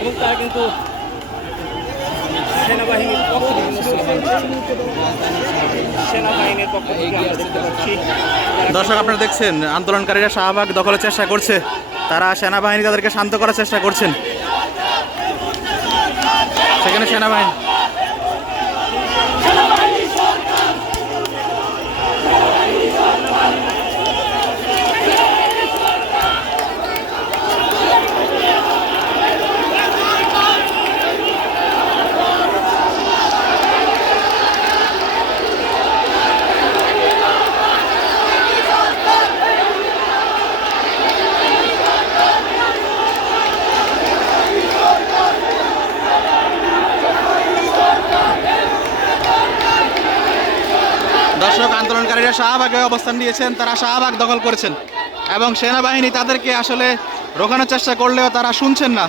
এবং তারা কিন্তু সেনাবাহিনীর পক্ষ সেনাবাহিনীর পক্ষ থেকে আমরা দেখতে পাচ্ছি। দর্শক, আপনারা দেখছেন, আন্দোলনকারীরা শাহবাগ দখলের চেষ্টা করছে। তারা সেনাবাহিনী তাদেরকে শান্ত করার চেষ্টা করছেন। সেখানে সেনাবাহিনী দর্শক, আন্দোলনকারীরা শাহবাগে অবস্থান নিয়েছেন, তারা শাহবাগ দখল করেছেন। এবং সেনাবাহিনী তাদেরকে আসলে রোখানোর চেষ্টা করলেও তারা শুনছেন না।